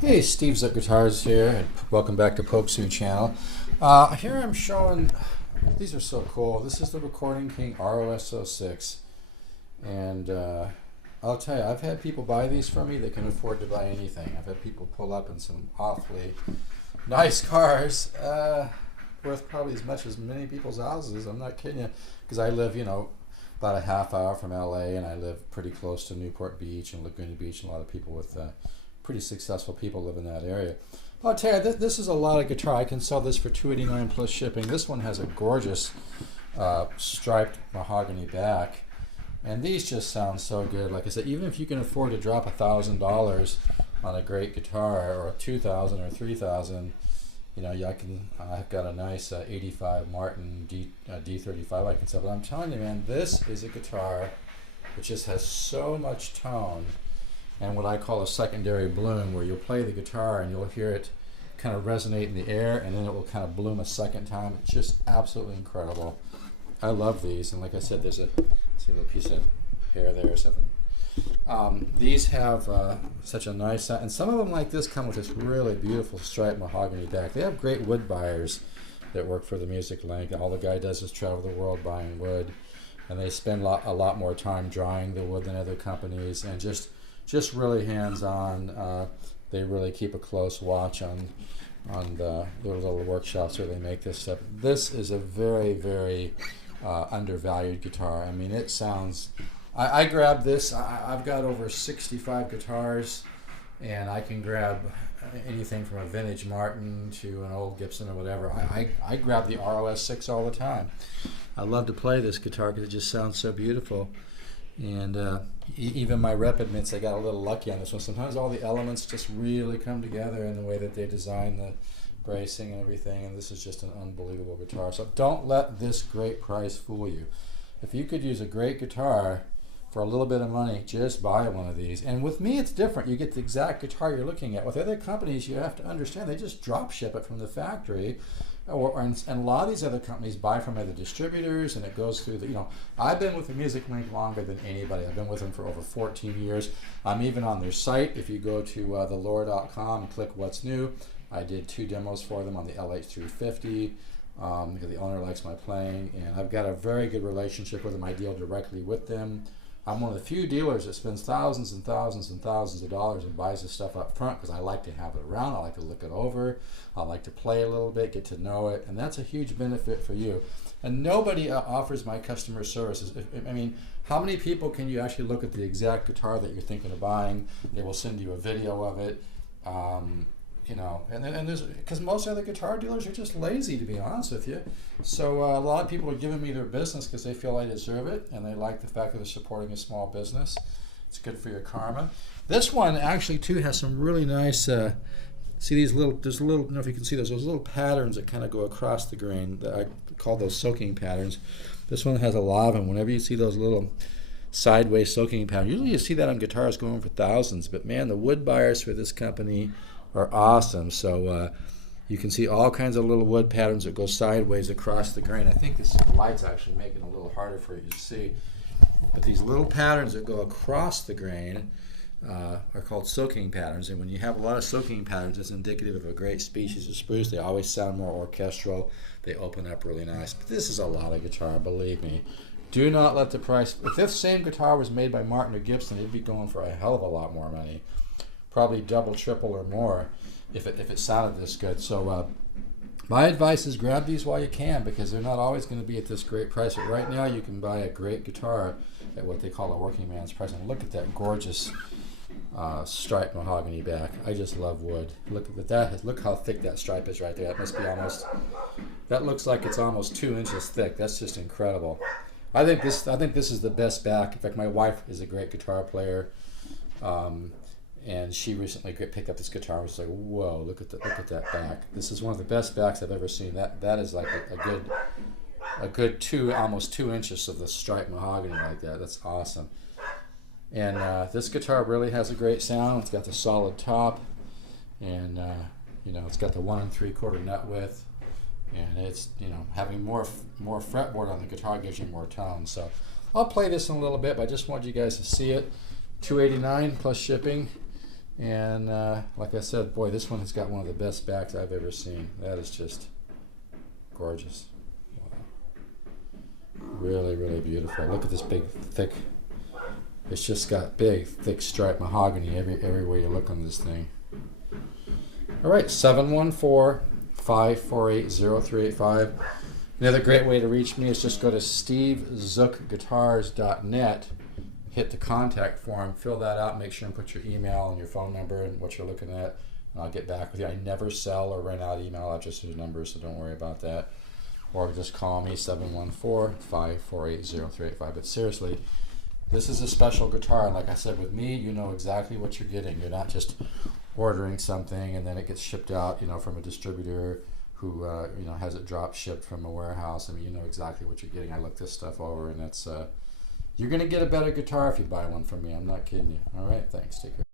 Hey, Steve's at Guitars here, and welcome back to Pokesoo channel. Here I'm showing, these are so cool. This is the Recording King ROS-06, and I'll tell you, I've had people buy these from me that can afford to buy anything. I've had people pull up in some awfully nice cars, worth probably as much as many people's houses. I'm not kidding you, because I live, about a half hour from LA, and I live pretty close to Newport Beach and Laguna Beach, and a lot of people with pretty successful people live in that area. But I'll tell you, this is a lot of guitar. I can sell this for $289 plus shipping. This one has a gorgeous striped mahogany back, and these just sound so good. Like I said, even if you can afford to drop $1,000 on a great guitar, or $2,000 or $3,000, I've got a nice 85 Martin D35 I can sell. But I'm telling you, man, this is a guitar that just has so much tone, and what I call a secondary bloom, where you'll play the guitar and you'll hear it kind of resonate in the air, and then it will kind of bloom a second time. It's just absolutely incredible. I love these, and like I said, there's a little piece of hair there or something. These have such a nice sound, and some of them like this come with this really beautiful striped mahogany back. They have great wood buyers that work for the Music Link. All the guy does is travel the world buying wood, and they spend a lot more time drying the wood than other companies, and just really hands-on. They really keep a close watch on the little workshops where they make this stuff. This is a very, very undervalued guitar. I mean, it sounds... I grabbed this. I've got over 65 guitars, and I can grab anything from a vintage Martin to an old Gibson or whatever. I grab the ROS-06 all the time. I love to play this guitar because it just sounds so beautiful. And even my rep admits I got a little lucky on this one. Sometimes all the elements just really come together in the way that they design the bracing and everything, and this is just an unbelievable guitar. So don't let this great price fool you. If you could use a great guitar for a little bit of money, just buy one of these. And with me, it's different. You get the exact guitar you're looking at. With other companies, you have to understand, they just drop ship it from the factory. And a lot of these other companies buy from other distributors, and it goes through the, I've been with the Music Link longer than anybody. I've been with them for over 14 years. I'm even on their site. If you go to thelore.com and click what's new, I did 2 demos for them on the LH350 because the owner likes my playing, and I've got a very good relationship with them. I deal directly with them. I'm one of the few dealers that spends thousands and thousands and thousands of dollars and buys this stuff up front because I like to have it around. I like to look it over. I like to play a little bit, get to know it, and that's a huge benefit for you. And nobody offers my customer services. I mean, how many people can you actually look at the exact guitar that you're thinking of buying? They will send you a video of it. And there's, because most other guitar dealers are just lazy, to be honest with you. So a lot of people are giving me their business because they feel I deserve it, and they like the fact that they're supporting a small business. It's good for your karma. This one actually too has some really nice. See these little? There's a little. I don't know if you can see those little patterns that kind of go across the grain. I call those soaking patterns. This one has a lot of them. Whenever you see those little sideways soaking patterns, usually you see that on guitars going for thousands. But man, the wood buyers for this company are awesome. So you can see all kinds of little wood patterns that go sideways across the grain. I think this light's actually making it a little harder for you to see. But these little patterns that go across the grain are called soaking patterns. And when you have a lot of soaking patterns, it's indicative of a great species of spruce. They always sound more orchestral. They open up really nice. But this is a lot of guitar, believe me. Do not let the price... If this same guitar was made by Martin or Gibson, it'd be going for a hell of a lot more money. Probably double, triple, or more if it sounded this good. So my advice is grab these while you can, because they're not always going to be at this great price. But right now you can buy a great guitar at what they call a working man's price. And look at that gorgeous striped mahogany back. I just love wood. Look at that. Look how thick that stripe is right there. That must be almost... That looks like it's almost 2 inches thick. That's just incredible. I think this is the best back. In fact, my wife is a great guitar player. And she recently picked up this guitar and was like, whoa, look at that back. This is one of the best backs I've ever seen. That is like a good almost 2 inches of the striped mahogany like that. That's awesome. And this guitar really has a great sound. It's got the solid top, and it's got the 1 3/4 nut width, and it's having more fretboard on the guitar gives you more tone. So I'll play this in a little bit, but I just want you guys to see it. $289 plus shipping. And like I said, boy, this one has got one of the best backs I've ever seen. That is just gorgeous. Wow. Really, really beautiful. Look at this big, thick. It's just got big, thick striped mahogany everywhere you look on this thing. All right, 714-548-0385. Another great way to reach me is just go to stevezookguitars.net, hit the contact form, fill that out, make sure and put your email and your phone number and what you're looking at, and I'll get back with you. I never sell or rent out email addresses or numbers, so don't worry about that. Or just call me, 714-548-0385. But seriously, this is a special guitar, and like I said, with me, you know exactly what you're getting. You're not just ordering something and then it gets shipped out, you know, from a distributor who, you know, has it drop shipped from a warehouse. I mean, you know exactly what you're getting. I look this stuff over, and that's, you're going to get a better guitar if you buy one from me. I'm not kidding you. All right, thanks. Take care.